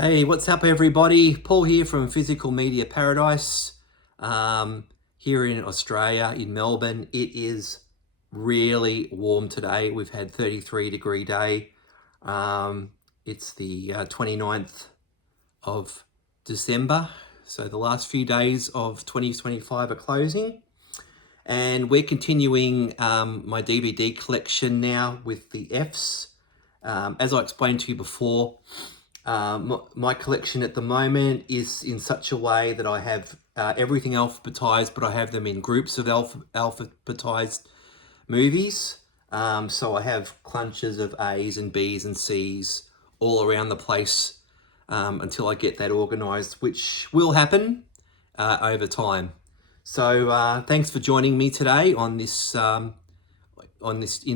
Hey, what's up, everybody? Paul here from Physical Media Paradise. Here in Australia, in Melbourne, it is really warm today. We've had 33-degree day. It's the 29th of December. So the last few days of 2025 are closing. And we're continuing my DVD collection now with the Fs. As I explained to you before, my collection at the moment is in such a way that I have everything alphabetized, but I have them in groups of alphabetized movies. So I have clunches of A's and B's and C's all around the place until I get that organized, which will happen over time. So thanks for joining me today on this in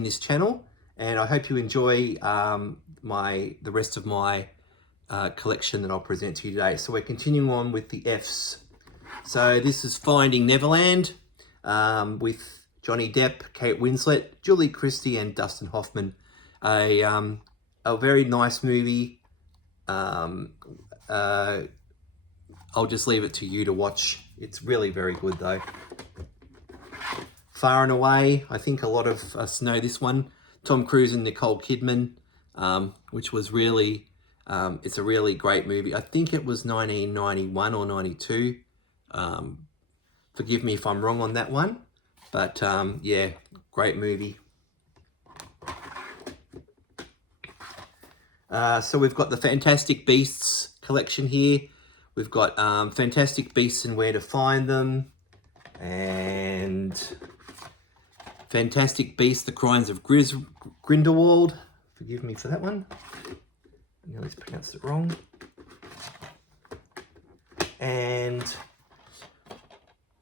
this channel, and I hope you enjoy the rest of my collection that I'll present to you today. So we're continuing on with the Fs. So this is Finding Neverland with Johnny Depp, Kate Winslet, Julie Christie, and Dustin Hoffman. A very nice movie. I'll just leave it to you to watch. It's really very good though. Far and Away, I think a lot of us know this one. Tom Cruise and Nicole Kidman, which was really, it's a really great movie. I think it was 1991 or 92. Forgive me if I'm wrong on that one. But yeah, great movie. So we've got the Fantastic Beasts collection here. We've got Fantastic Beasts and Where to Find Them. And Fantastic Beasts, The Crimes of Grindelwald. Forgive me for that one. I nearly pronounced it wrong. And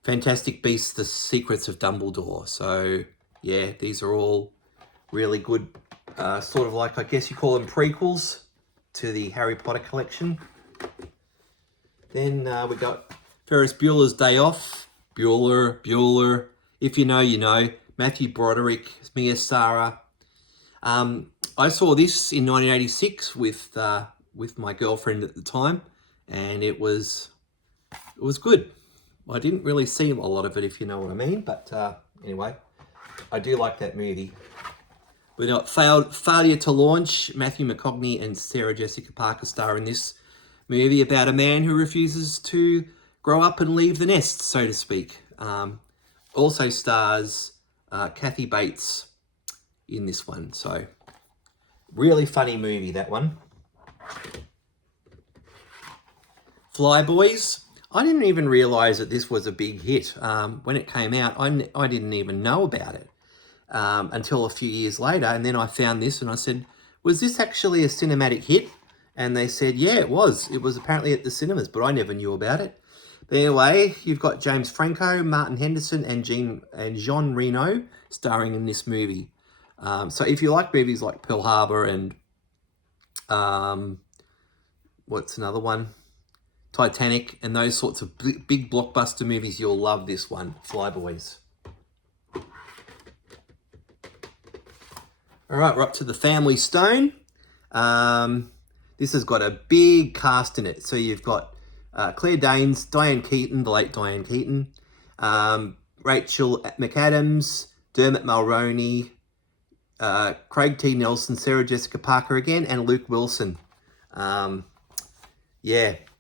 Fantastic Beasts, The Secrets of Dumbledore. So, yeah, these are all really good, sort of like, I guess you call them prequels to the Harry Potter collection. Then we got Ferris Bueller's Day Off. Bueller. If you know, you know. Matthew Broderick, Mia Sara. I saw this in 1986 with my girlfriend at the time, and it was good. I didn't really see a lot of it, if you know what I mean, but anyway, I do like that movie. We got Failure to Launch. Matthew McConaughey and Sarah Jessica Parker star in this movie about a man who refuses to grow up and leave the nest, so to speak. Also stars Kathy Bates in this one, so really funny movie, that one. Flyboys. I didn't even realize that this was a big hit. When it came out, I didn't even know about it until a few years later. And then I found this and I said, was this actually a cinematic hit? And they said, yeah, it was. It was apparently at the cinemas, but I never knew about it. But anyway, you've got James Franco, Martin Henderson, and Jean Reno starring in this movie. So if you like movies like Pearl Harbor and what's another one? Titanic and those sorts of big blockbuster movies, you'll love this one, Flyboys. All right, we're up to The Family Stone. This has got a big cast in it. So you've got Claire Danes, Diane Keaton, the late Diane Keaton, Rachel McAdams, Dermot Mulroney, Craig T. Nelson, Sarah Jessica Parker again, and Luke Wilson. Yeah,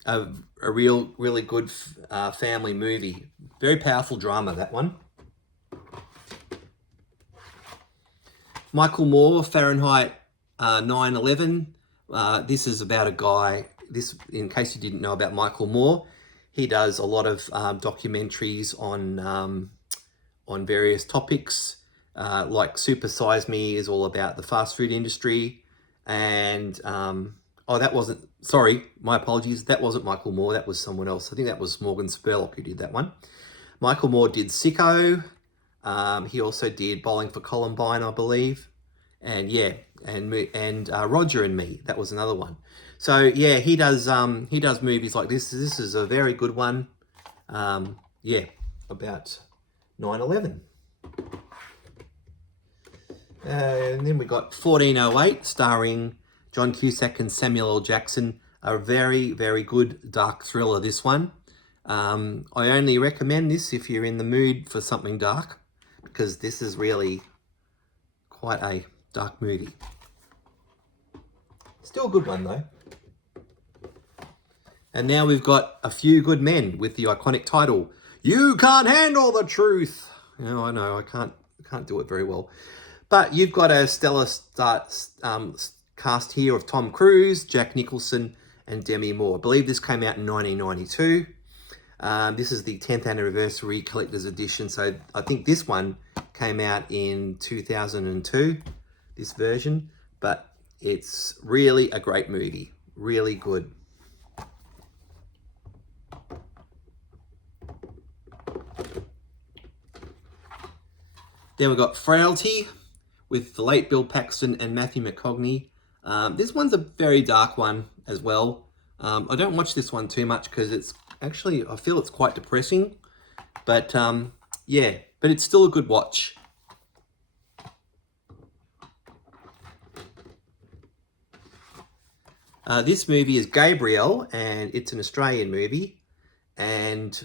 a really good family movie. Very powerful drama, that one. Michael Moore, Fahrenheit 9/11. This is about a guy. This, in case you didn't know about Michael Moore, he does a lot of documentaries on various topics. Like Super Size Me is all about the fast food industry, and that wasn't. Sorry, my apologies. That wasn't Michael Moore. That was someone else. I think that was Morgan Spurlock who did that one. Michael Moore did Sicko. He also did Bowling for Columbine, I believe. And yeah, and Roger and Me. That was another one. So yeah, he does movies like this. This is a very good one. Yeah, about 9/11. And then we got 1408, starring John Cusack and Samuel L. Jackson. A very, very good dark thriller, this one. I only recommend this if you're in the mood for something dark, because this is really quite a dark movie. Still a good one though. And now we've got A Few Good Men with the iconic title, You Can't Handle the Truth. I know, I can't do it very well. But you've got a stellar cast here of Tom Cruise, Jack Nicholson, and Demi Moore. I believe this came out in 1992. This is the 10th anniversary collector's edition. So I think this one came out in 2002, this version. But it's really a great movie. Really good. Then we've got Frailty with the late Bill Paxton and Matthew McConaughey. This one's a very dark one as well. I don't watch this one too much because it's actually, I feel it's quite depressing. But yeah, but it's still a good watch. This movie is Gabriel, and it's an Australian movie. And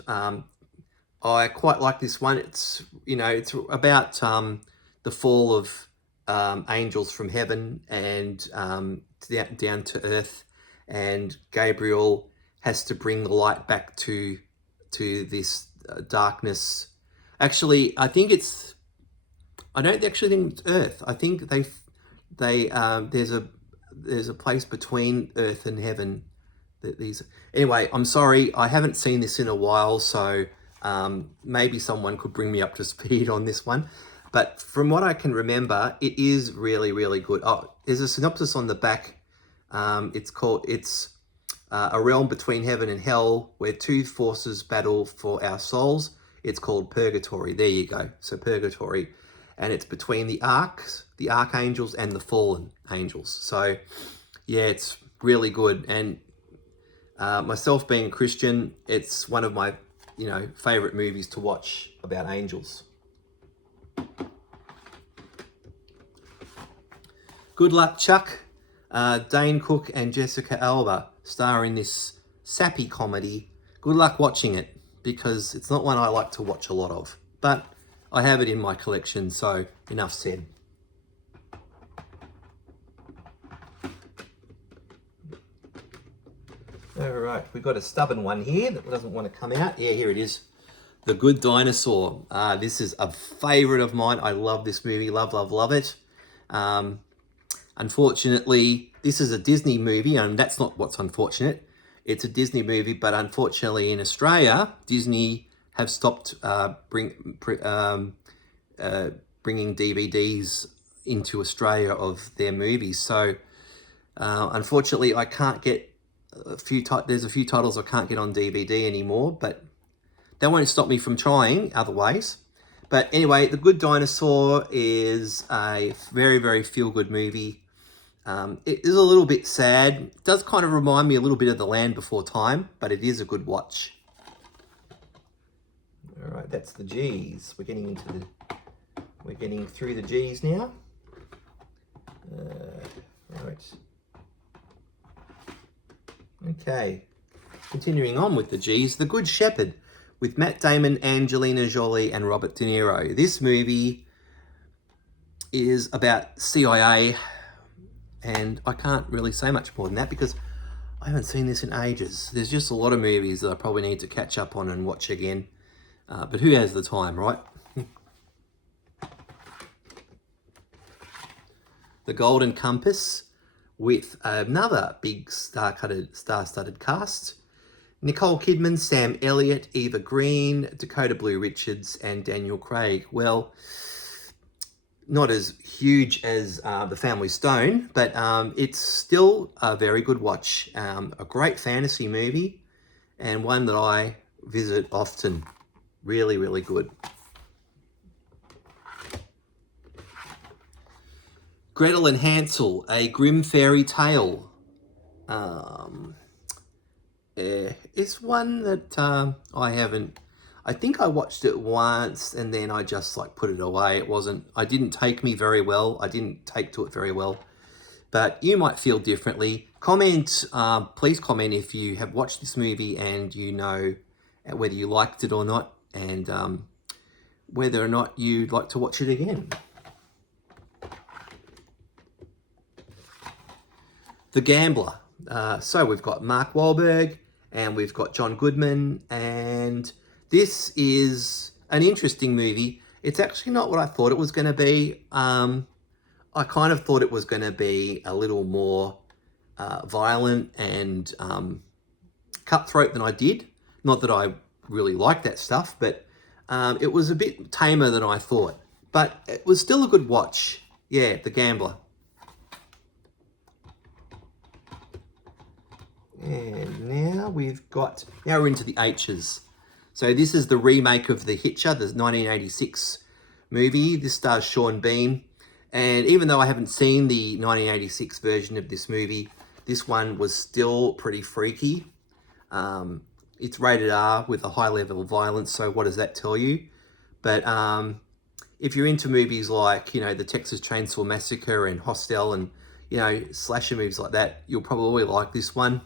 I quite like this one. It's, it's about the fall of angels from heaven and down to earth, and Gabriel has to bring the light back to this darkness. Actually, I don't actually think it's Earth. I think there's a place between Earth and heaven. Anyway, I'm sorry, I haven't seen this in a while, so maybe someone could bring me up to speed on this one. But from what I can remember, it is really, really good. Oh, there's a synopsis on the back. It's a realm between heaven and hell where two forces battle for our souls. It's called Purgatory. There you go. So Purgatory. And it's between the archangels and the fallen angels. So yeah, it's really good. And myself being a Christian, it's one of my favorite movies to watch about angels. Good Luck, Chuck. Dane Cook and Jessica Alba star in this sappy comedy. Good luck watching it, because it's not one I like to watch a lot of, but I have it in my collection, so enough said. All right, we've got a stubborn one here that doesn't want to come out. Yeah, here it is. The Good Dinosaur. This is a favorite of mine. I love this movie. Love, love, love it. Unfortunately, this is a Disney movie, and that's not what's unfortunate. It's a Disney movie, but unfortunately in Australia, Disney have stopped bringing DVDs into Australia of their movies. So unfortunately, I can't get there's a few titles I can't get on DVD anymore, but that won't stop me from trying other ways. But anyway, The Good Dinosaur is a very, very feel-good movie. It is a little bit sad. It does kind of remind me a little bit of The Land Before Time, but it is a good watch. All right, that's the G's. We're getting through the G's now. Right. Okay. Continuing on with the G's, The Good Shepherd with Matt Damon, Angelina Jolie, and Robert De Niro. This movie is about CIA, and I can't really say much more than that because I haven't seen this in ages. There's just a lot of movies that I probably need to catch up on and watch again. But who has the time, right? The Golden Compass with another big star-studded cast. Nicole Kidman, Sam Elliott, Eva Green, Dakota Blue Richards, and Daniel Craig. Well, not as huge as The Family Stone, but it's still a very good watch. A great fantasy movie, and one that I visit often. Really, really good. Gretel and Hansel, A Grim Fairy Tale. It's one that I haven't... I think I watched it once and then I just put it away. I didn't take me very well. I didn't take to it very well. but you might feel differently. Comment, please comment if you have watched this movie and you know whether you liked it or not, and whether or not you'd like to watch it again. The Gambler. So we've got Mark Wahlberg and we've got John Goodman, and this is an interesting movie. It's actually not what I thought it was going to be. I kind of thought it was going to be a little more violent and cutthroat than I did. Not that I really like that stuff, but it was a bit tamer than I thought. But it was still a good watch. Yeah, The Gambler. And now we're into the H's. So this is the remake of The Hitcher, the 1986 movie. This stars Sean Bean. And even though I haven't seen the 1986 version of this movie, this one was still pretty freaky. It's rated R with a high level of violence, so what does that tell you? But if you're into movies like, the Texas Chainsaw Massacre and Hostel and, slasher movies like that, you'll probably like this one.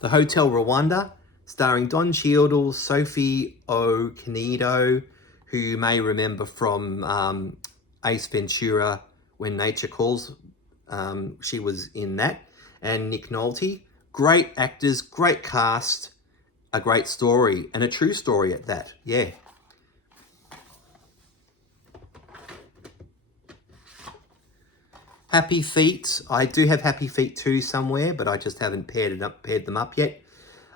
The Hotel Rwanda, starring Don Cheadle, Sophie Okonedo, who you may remember from Ace Ventura, When Nature Calls. She was in that. And Nick Nolte. Great actors, great cast, a great story, and a true story at that. Yeah. Happy Feet. I do have Happy Feet 2 somewhere, but I just haven't paired them up yet.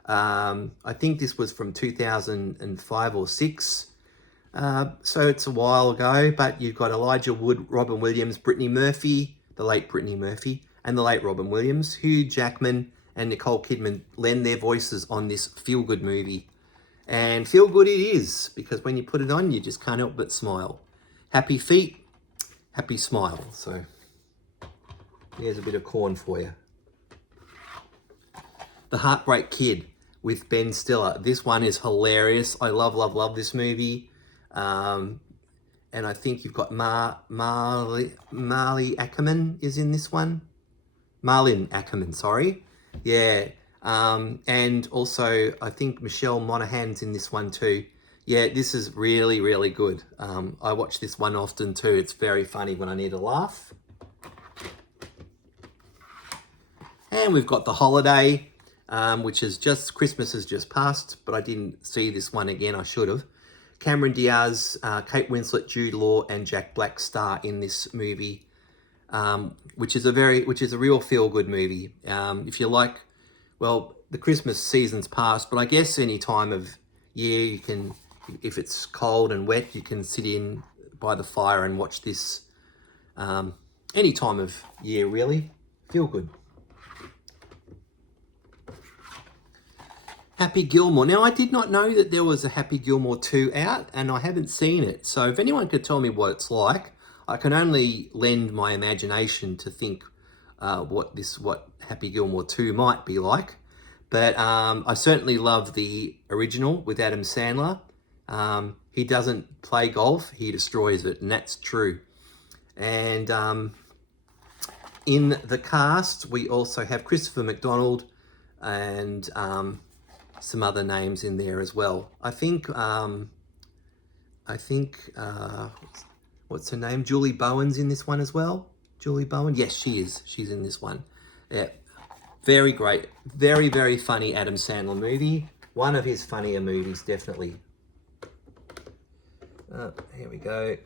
I think this was from 2005 or 6. So it's a while ago, but you've got Elijah Wood, Robin Williams, Brittany Murphy, the late Brittany Murphy, and the late Robin Williams. Hugh Jackman and Nicole Kidman lend their voices on this feel-good movie. And feel-good it is, because when you put it on, you just can't help but smile. Happy Feet, happy smile. So here's a bit of corn for you. The Heartbreak Kid with Ben Stiller. This one is hilarious. I love this movie. And I think you've got Marley Ackerman is in this one. Marlon Ackerman, sorry. Yeah. And also, I think Michelle Monaghan's in this one too. Yeah, this is really, really good. I watch this one often too. It's very funny when I need a laugh. And we've got The Holiday, which is Christmas has just passed, but I didn't see this one again. I should have. Cameron Diaz, Kate Winslet, Jude Law, and Jack Black star in this movie, which is a real feel-good movie. If you like, well, the Christmas season's passed, but I guess any time of year you can, if it's cold and wet, you can sit in by the fire and watch this. Any time of year, really. Feel good. Happy Gilmore. Now, I did not know that there was a Happy Gilmore 2 out, and I haven't seen it. So if anyone could tell me what it's like, I can only lend my imagination to think what Happy Gilmore 2 might be like. But I certainly love the original with Adam Sandler. He doesn't play golf, he destroys it, and that's true. And in the cast, we also have Christopher McDonald and some other names in there as well. I think what's her name? Julie Bowen's in this one as well. Julie Bowen? Yes, she is. She's in this one. Yeah. Very great. Very, very funny Adam Sandler movie. One of his funnier movies, definitely. Here we go.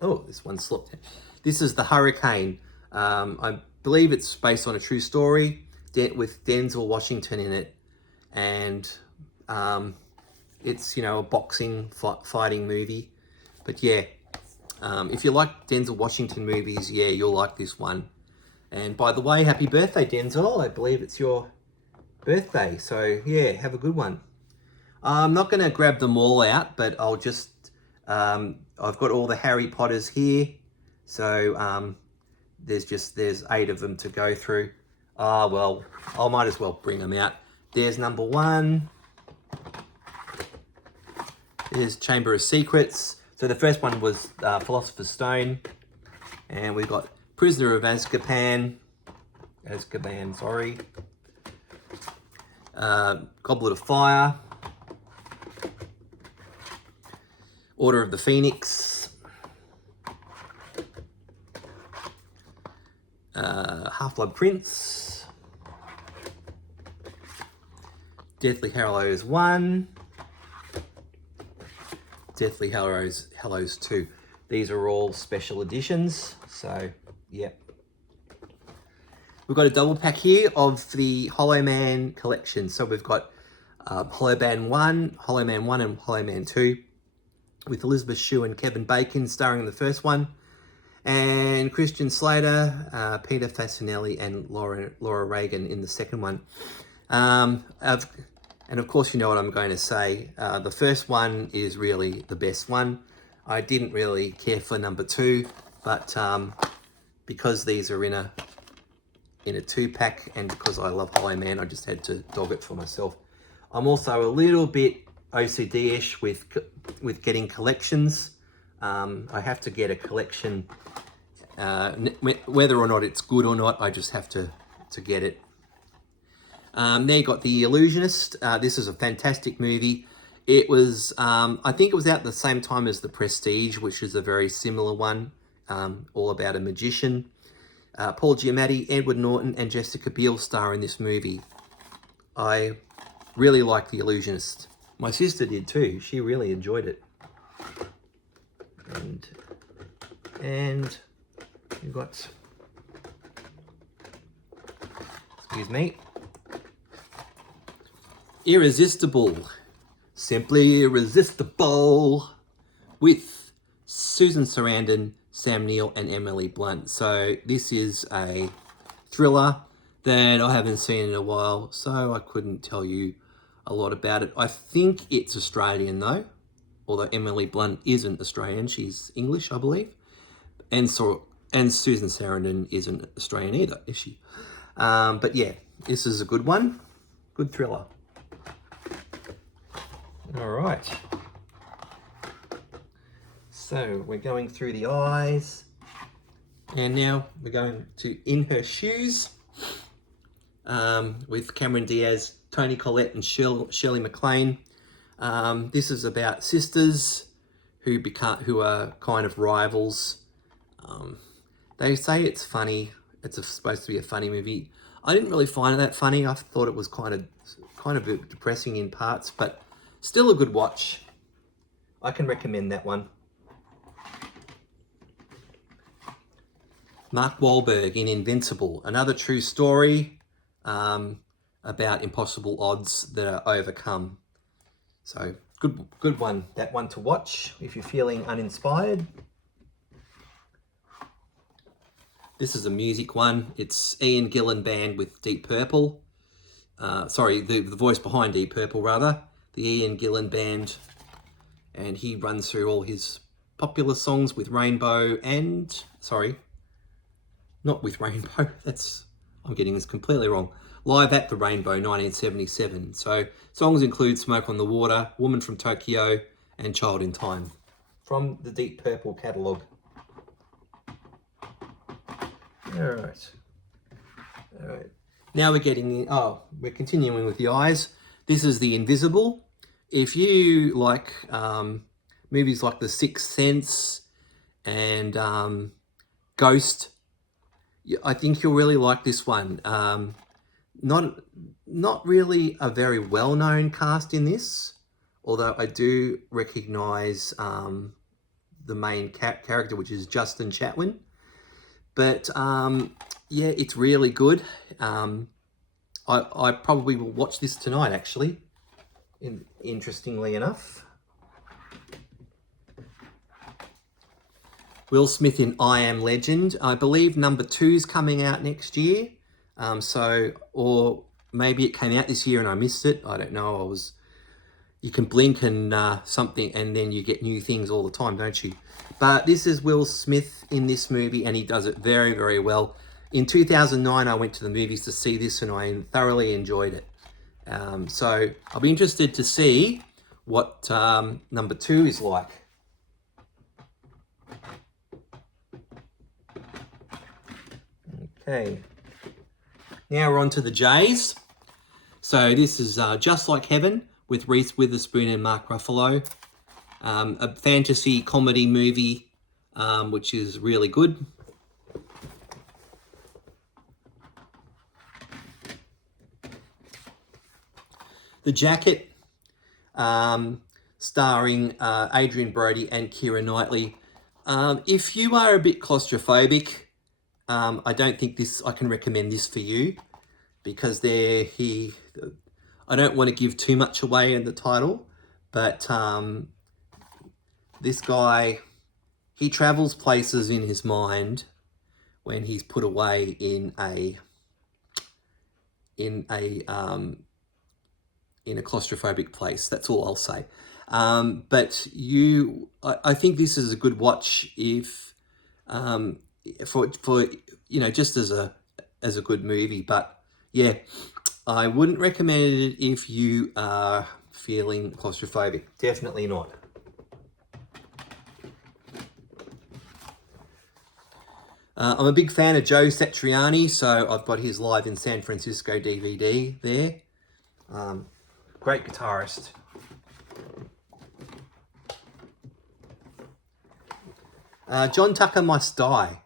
Oh, this one slipped. This is The Hurricane. I believe it's based on a true story with Denzel Washington in it. And it's, a boxing fighting movie. But yeah, if you like Denzel Washington movies, yeah, you'll like this one. And by the way, happy birthday, Denzel. I believe it's your birthday. So yeah, have a good one. I'm not going to grab them all out, but I'll just, I've got all the Harry Potters here. So there's 8 of them to go through. Well, I might as well bring them out. There's number 1. There's Chamber of Secrets. So the first one was Philosopher's Stone, and we've got Prisoner of Azkaban, sorry. Goblet of Fire, Order of the Phoenix, Half-Blood Prince, Deathly Hallows 1, Deathly Hallows 2. These are all special editions, so yeah. We've got a double pack here of the Hollow Man collection. So we've got Hollow Man 1 and Hollow Man 2 with Elizabeth Shue and Kevin Bacon starring in the first one, and Christian Slater, Peter Facinelli and Laura Reagan in the second one. And of course, you know what I'm going to say. The first one is really the best one. I didn't really care for number 2, but because these are in a 2-pack and because I love Hollow Man, I just had to dog it for myself. I'm also a little bit OCD-ish with getting collections. I have to get a collection, whether or not it's good or not. I just have to get it. There you got The Illusionist. This is a fantastic movie. It was, I think it was out at the same time as The Prestige, which is a very similar one, all about a magician. Paul Giamatti, Edward Norton, and Jessica Biel star in this movie. I really like The Illusionist. My sister did too. She really enjoyed it. And you've got, excuse me, Irresistible, Simply Irresistible, with Susan Sarandon, Sam Neill and Emily Blunt. So this is a thriller that I haven't seen in a while, so I couldn't tell you a lot about it. I think it's Australian though, although Emily Blunt isn't Australian, she's English, I believe. And Susan Sarandon isn't Australian either, is she? But yeah, this is a good one, good thriller. All right. So we're going through the eyes, and now we're going to In Her Shoes with Cameron Diaz, Toni Collette, and Shirley MacLaine. This is about sisters who are kind of rivals. They say it's funny. It's supposed to be a funny movie. I didn't really find it that funny. I thought it was kind of a bit depressing in parts, but still a good watch. I can recommend that one. Mark Wahlberg in Invincible, another true story about impossible odds that are overcome. So good one, that one to watch if you're feeling uninspired. This is a music one. It's Ian Gillan Band with Deep Purple. Sorry, the voice behind Deep Purple rather. The Ian Gillan Band, and he runs through all his popular songs with Rainbow and, sorry, not with Rainbow, I'm getting this completely wrong. Live at the Rainbow, 1977. So songs include Smoke on the Water, Woman from Tokyo, and Child in Time from the Deep Purple catalogue. All right. Now we're continuing with the eyes. This is The Invisible. If you like movies like The Sixth Sense and Ghost, I think you'll really like this one. Not really a very well-known cast in this, although I do recognise the main character, which is Justin Chatwin. But yeah, it's really good. I probably will watch this tonight, actually, interestingly enough. Will Smith in I Am Legend. I believe number 2's coming out next year. Or maybe it came out this year and I missed it. I don't know. You can blink and something, and then you get new things all the time, don't you? But this is Will Smith in this movie, and he does it very, very well. In 2009, I went to the movies to see this, and I thoroughly enjoyed it. So I'll be interested to see what number 2 is like. Okay. Now we're on to the Jays. So this is Just Like Heaven with Reese Witherspoon and Mark Ruffalo. A fantasy comedy movie, which is really good. The Jacket, starring Adrian Brody and Keira Knightley. If you are a bit claustrophobic, I don't think I can recommend this for you, because I don't want to give too much away in the title, but this guy, he travels places in his mind when he's put away in a claustrophobic place. That's all I'll say. But I think this is a good watch if for just as a good movie. But yeah, I wouldn't recommend it if you are feeling claustrophobic. Definitely not. I'm a big fan of Joe Satriani, so I've got his Live in San Francisco DVD there. Great guitarist. John Tucker Must Die.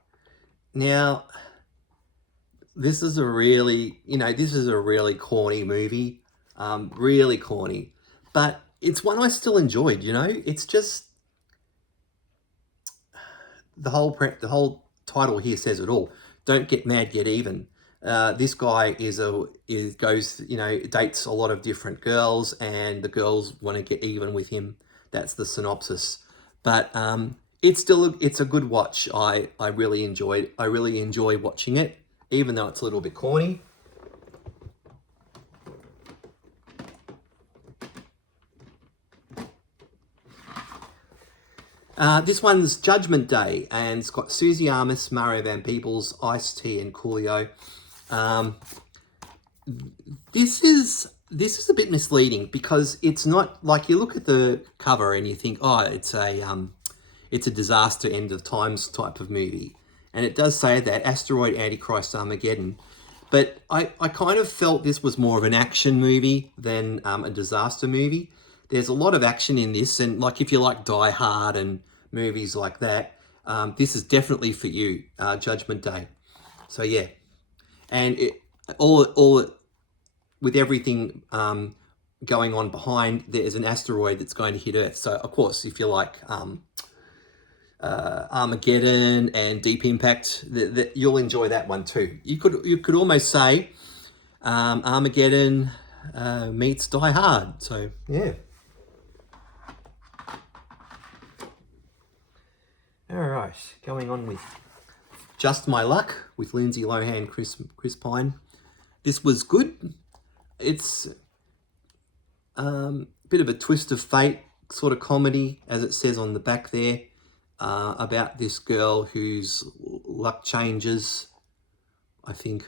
Now, this is a really corny movie, really corny, but it's one I still enjoyed. It's just the whole title here says it all. Don't get mad, get even. This guy dates a lot of different girls, and the girls want to get even with him. That's the synopsis. But it's a good watch. I really enjoy watching it, even though it's a little bit corny. This one's Judgment Day, and it's got Susie Armis, Mario Van Peebles, Ice-T, and Coolio. This is a bit misleading, because it's not like, you look at the cover and you think, oh, it's a disaster end of times type of movie, and it does say that Asteroid Antichrist Armageddon, but I kind of felt this was more of an action movie than a disaster movie. There's a lot of action in this, and like if you like Die Hard and movies like that, this is definitely for you, Judgment Day. So yeah, and all with everything going on behind, there's an asteroid that's going to hit Earth. So of course, if you like Armageddon and Deep Impact, you'll enjoy that one too. You could almost say Armageddon meets Die Hard. So yeah. All right, going on with Just My Luck with Lindsay Lohan, Chris Pine. This was good. It's a bit of a twist of fate sort of comedy, as it says on the back there, about this girl whose luck changes. I think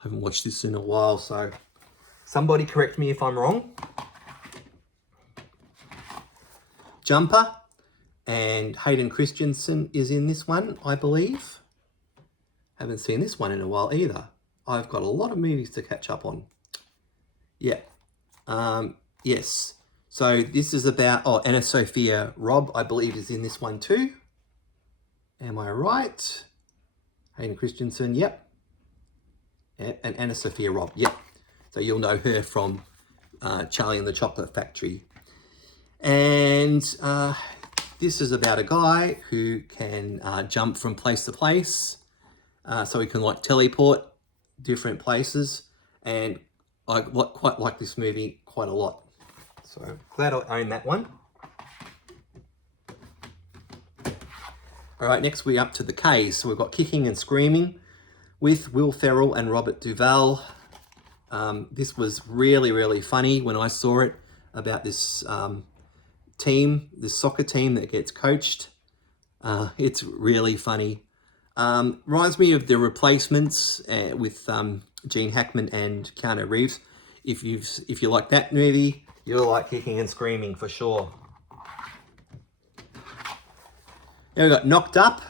I haven't watched this in a while, so somebody correct me if I'm wrong. Jumper, and Hayden Christensen is in this one, I believe. Haven't seen this one in a while either. I've got a lot of movies to catch up on. Yeah. Yes. So this is about, Anna Sophia Robb, I believe, is in this one too. Am I right? Hayden Christensen, yep. And Anna Sophia Robb, yep. So you'll know her from Charlie and the Chocolate Factory. And this is about a guy who can jump from place to place. So he can like teleport different places. And I quite like this movie quite a lot. So glad I own that one. All right, next we're up to the K's. So we've got Kicking and Screaming with Will Ferrell and Robert Duvall. This was really, really funny when I saw it, about this this soccer team that gets coached. It's really funny. Reminds me of The Replacements with Gene Hackman and Keanu Reeves. If you like that movie, you'll like Kicking and Screaming for sure. Then we got Knocked Up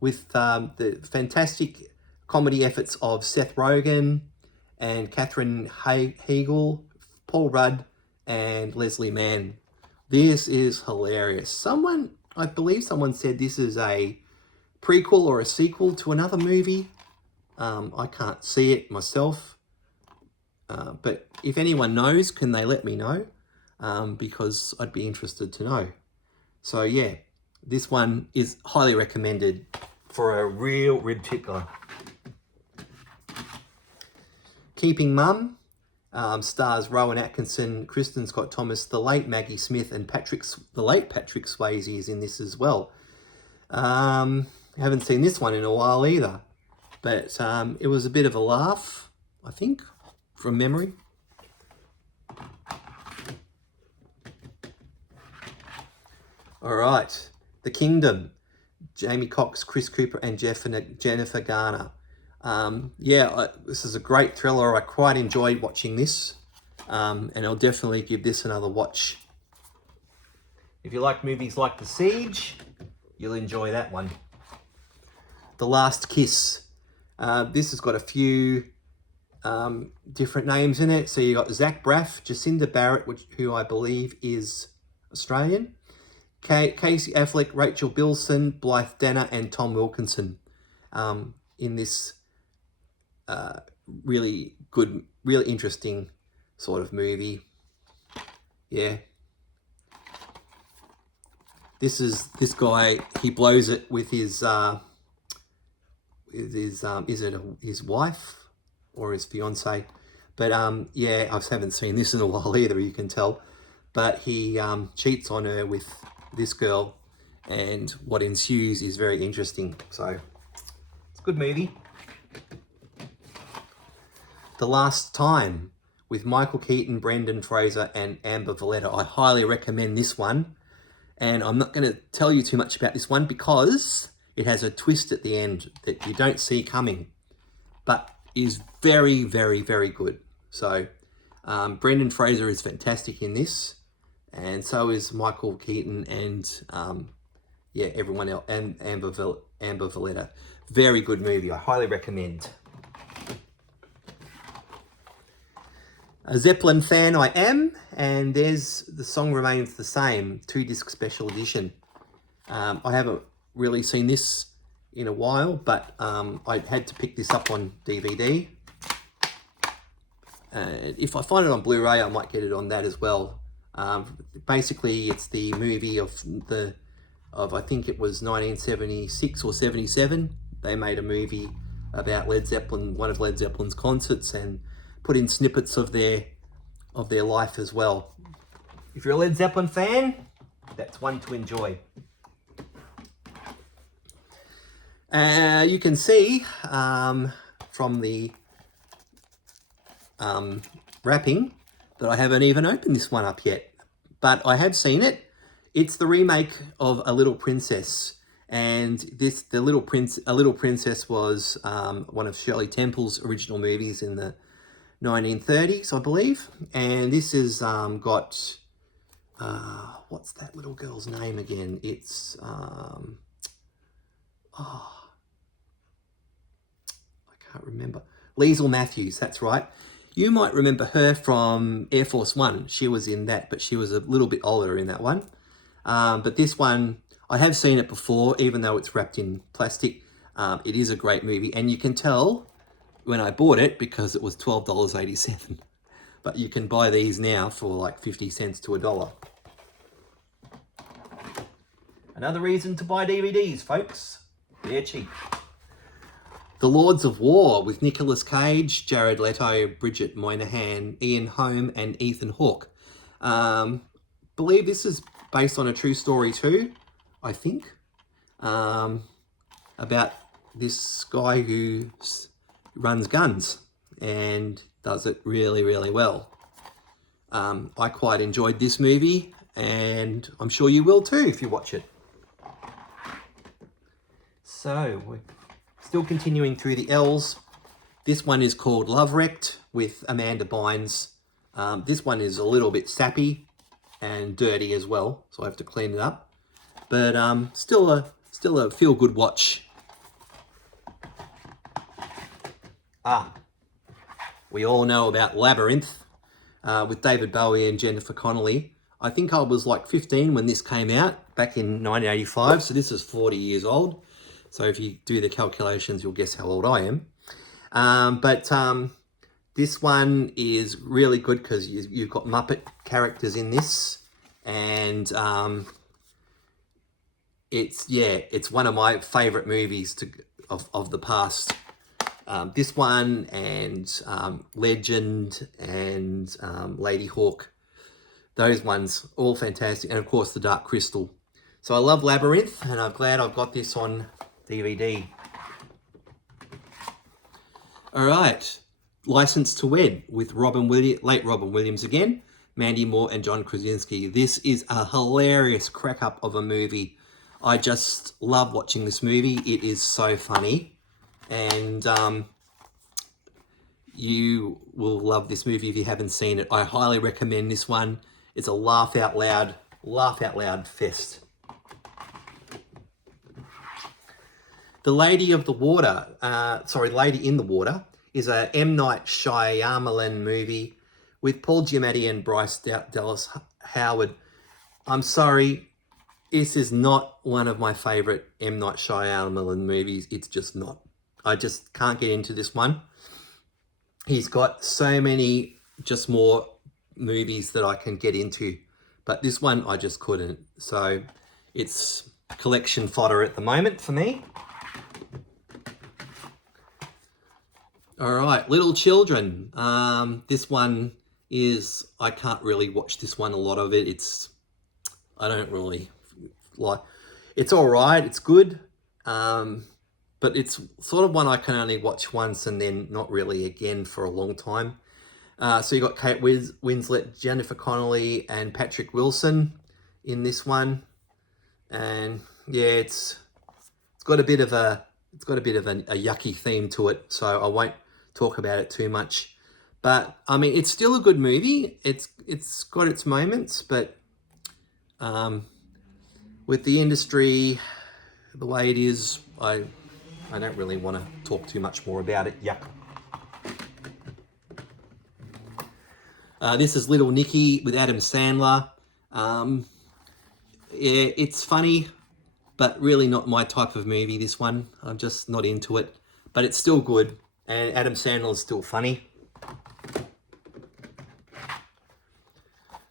with the fantastic comedy efforts of Seth Rogen and Katherine Heigl, Paul Rudd, and Leslie Mann. This is hilarious. I believe someone said this is a prequel or a sequel to another movie. I can't see it myself. But if anyone knows, can they let me know? Because I'd be interested to know. So yeah, this one is highly recommended for a real rib tickler. Keeping Mum stars Rowan Atkinson, Kristen Scott Thomas, the late Maggie Smith, and the late Patrick Swayze is in this as well. Haven't seen this one in a while either, but it was a bit of a laugh, I think, from memory. All right, The Kingdom, Jamie Cox, Chris Cooper, and Jennifer Garner. This is a great thriller. I quite enjoyed watching this, and I'll definitely give this another watch. If you like movies like The Siege, you'll enjoy that one. The Last Kiss. This has got a few different names in it. So you got Zach Braff, Jacinda Barrett, who I believe is Australian, Casey Affleck, Rachel Bilson, Blythe Danner, and Tom Wilkinson in this really good, really interesting sort of movie. Yeah. This guy, he blows it with his his wife or his fiance? But yeah, I haven't seen this in a while either, you can tell. But he cheats on her with this girl, and what ensues is very interesting. So it's a good movie. The Last Time with Michael Keaton, Brendan Fraser, and Amber Valletta. I highly recommend this one. And I'm not going to tell you too much about this one because it has a twist at the end that you don't see coming, but is very, very, very good. So Brendan Fraser is fantastic in this, and so is Michael Keaton and everyone else, and Amber Valletta. Very good movie. I highly recommend. A Zeppelin fan I am, and there's The Song Remains the Same, 2-disc special edition. I haven't really seen this in a while, but I had to pick this up on DVD. If I find it on Blu-ray, I might get it on that as well. Basically, it's the movie of I think it was 1976 or 77. They made a movie about Led Zeppelin, one of Led Zeppelin's concerts, and put in snippets of their life as well. If you're a Led Zeppelin fan, that's one to enjoy. You can see from the wrapping that I haven't even opened this one up yet, but I have seen it. It's the remake of A Little Princess, and A Little Princess was one of Shirley Temple's original movies in the 1930s, I believe. And this has got what's that little girl's name again? It's I can't remember. Liesl Matthews, that's right. You might remember her from Air Force One. She was in that, but she was a little bit older in that one. But this one, I have seen it before, even though it's wrapped in plastic. It is a great movie, and you can tell when I bought it because it was $12.87. But you can buy these now for like 50 cents to $1. Another reason to buy DVDs, folks. They're cheap. The Lords of War with Nicolas Cage, Jared Leto, Bridget Moynihan, Ian Holm, and Ethan Hawke. Believe this is based on a true story too, I think. About this guy who runs guns and does it really, really well. I quite enjoyed this movie, and I'm sure you will too if you watch it. So, we're still continuing through the L's. This one is called Love Wrecked with Amanda Bynes. This one is a little bit sappy and dirty as well, so I have to clean it up. But still a still a feel-good watch. We all know about Labyrinth with David Bowie and Jennifer Connelly. I think I was like 15 when this came out back in 1985, so this is 40 years old. So if you do the calculations, you'll guess how old I am. This one is really good because you've got Muppet characters in this, and it's one of my favourite movies of the past. This one and Legend and Lady Hawk, those ones, all fantastic. And of course the Dark Crystal. So I love Labyrinth, and I'm glad I've got this on DVD. All right, License to Wed with late Robin Williams again, Mandy Moore and John Krasinski. This is a hilarious crack up of a movie. I just love watching this movie. It is so funny, and you will love this movie if you haven't seen it. I highly recommend this one. It's a laugh out loud fest. The Lady in the Water is a M. Night Shyamalan movie with Paul Giamatti and Bryce Dallas Howard. I'm sorry, this is not one of my favorite M. Night Shyamalan movies. It's just not. I just can't get into this one. He's got so many just more movies that I can get into, but this one I just couldn't. So it's collection fodder at the moment for me. All right, Little Children. This one is, I can't really watch this one, a lot of it. I don't really like, it's all right, it's good. But it's sort of one I can only watch once and then not really again for a long time. So you got Kate Winslet, Jennifer Connelly, and Patrick Wilson in this one. And yeah, it's got a bit of a yucky theme to it, so I won't talk about it too much. But I mean, it's still a good movie. It's got its moments, but with the industry the way it is, I don't really want to talk too much more about it. Yuck. This is Little Nicky with Adam Sandler. Yeah, it's funny, but really not my type of movie, this one. I'm just not into it, but it's still good, and Adam Sandler is still funny.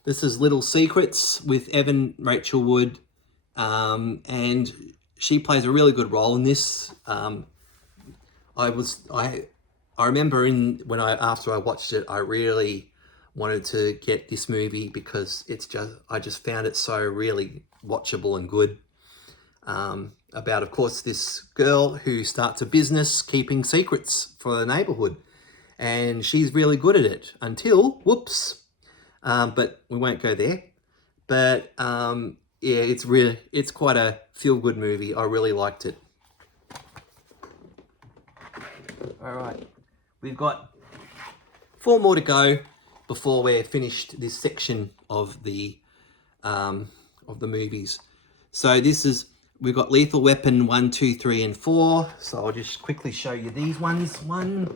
This is Little Secrets with Evan Rachel Wood, and she plays a really good role in this. I remember after I watched it, I really wanted to get this movie because I just found it so really watchable and good. About, of course, this girl who starts a business keeping secrets for the neighborhood, and she's really good at it until whoops. But we won't go there. But yeah, it's quite a feel-good movie. I really liked it. All right, we've got 4 more to go before we're finished this section of the movies. So we've got Lethal Weapon 1, 2, 3, and 4. So I'll just quickly show you these ones. We've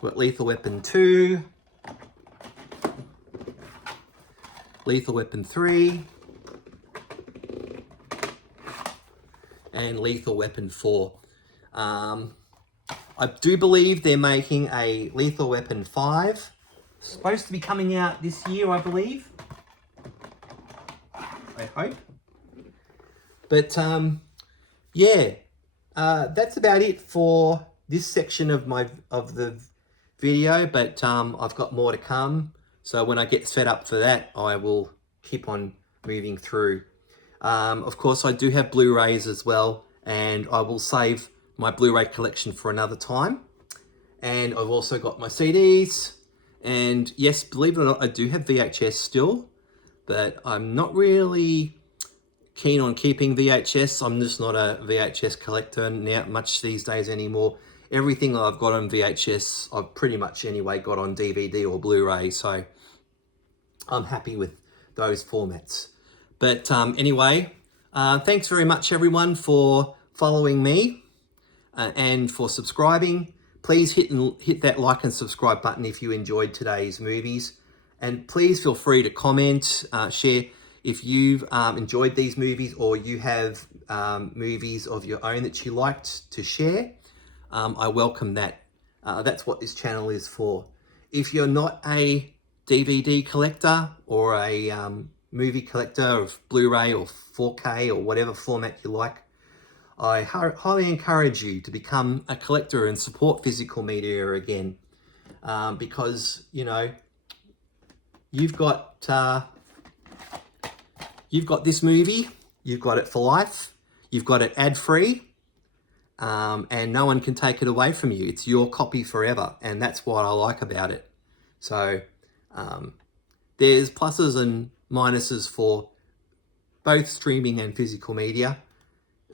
got Lethal Weapon 2, Lethal Weapon 3, and Lethal Weapon 4. I do believe they're making a Lethal Weapon 5. Supposed to be coming out this year, I believe. I hope. But yeah, that's about it for this section of the video. But I've got more to come. So when I get set up for that, I will keep on moving through. Of course, I do have Blu-rays as well, and I will save my Blu-ray collection for another time. And I've also got my CDs. And yes, believe it or not, I do have VHS still, but I'm not really keen on keeping VHS. I'm just not a VHS collector now much these days anymore. Everything that I've got on VHS, I've pretty much anyway got on DVD or Blu-ray, so I'm happy with those formats. But anyway, Thanks very much, everyone, for following me and for subscribing. Please hit that like and subscribe button if you enjoyed today's movies. And please feel free to comment, share if you've enjoyed these movies or you have movies of your own that you liked to share. I welcome that. That's what this channel is for. If you're not a DVD collector or a movie collector of Blu-ray or 4K or whatever format you like, I highly encourage you to become a collector and support physical media again, because you've got this movie, you've got it for life, you've got it ad-free, and no one can take it away from you. It's your copy forever, and that's what I like about it. So there's pluses and minuses for both streaming and physical media.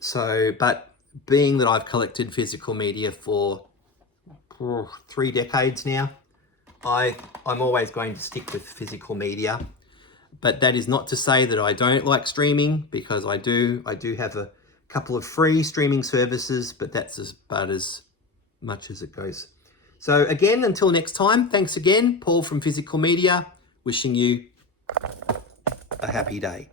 So, but being that I've collected physical media for 3 decades now, I'm always going to stick with physical media. But that is not to say that I don't like streaming, because I do have a couple of free streaming services, but that's about as much as it goes. So again, until next time, thanks again. Paul from Physical Media, wishing you a happy day.